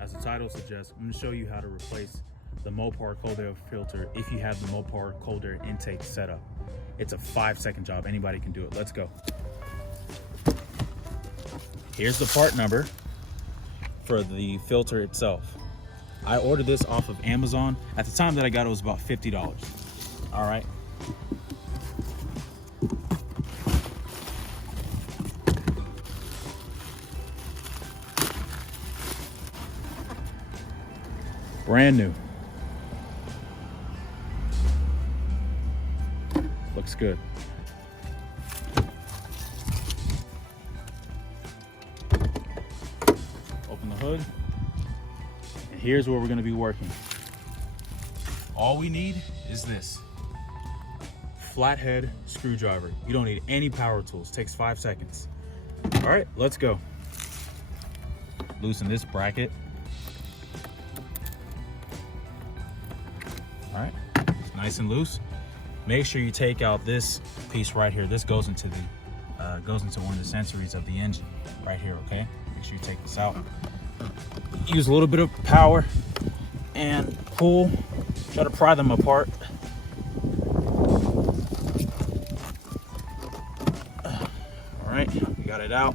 As the title suggests, I'm going to show you how to replace the Mopar Cold Air filter if you have the Mopar Cold Air Intake set up. It's a 5-second job. Anybody can do it. Let's go. Here's the part number for the filter itself. I ordered this off of Amazon. At the time that I got it was about $50. All right. Brand new. Looks good. Open the hood. And here's where we're going to be working. All we need is this flathead screwdriver. You don't need any power tools. Takes 5 seconds. All right, let's go. Loosen this bracket. All right, it's nice and loose. Make sure you take out this piece right here. This goes into the one of the sensories of the engine right here. Okay, make sure you take this out. Use a little bit of power and pull. Try to pry them apart. All right, we got it out.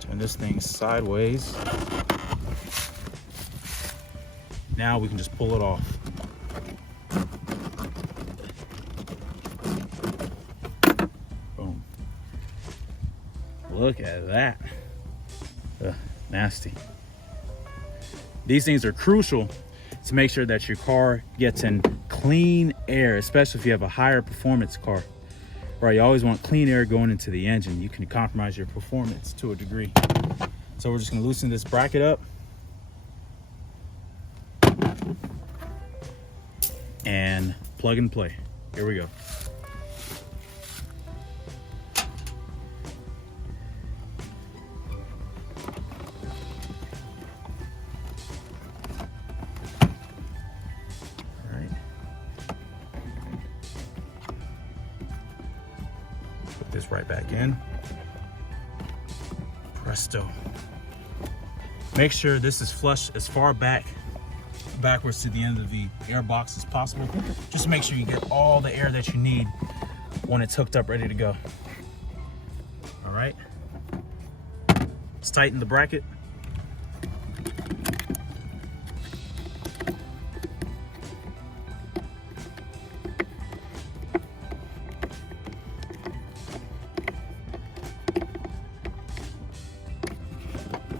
Turn this thing sideways. Now we can just pull it off. Boom. Look at that. Ugh, nasty. These things are crucial to make sure that your car gets in clean air, especially if you have a higher performance car. Right, you always want clean air going into the engine. You can compromise your performance to a degree. So we're just gonna loosen this bracket up. And plug and play. Here we go. All right. Put this right back in. Presto. Make sure this is flush as far backwards to the end of the air box as possible. Just make sure you get all the air that you need when it's hooked up, ready to go. All right, let's tighten the bracket.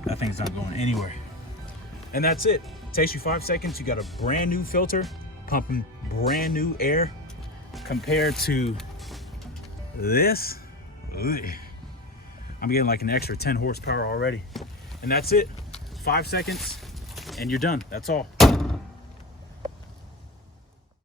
That thing's not going anywhere. And that's it. Takes you 5 seconds. You got a brand new filter pumping brand new air compared to this. Ugh. I'm getting like an extra 10 horsepower already. And that's it. 5 seconds and you're done. That's all.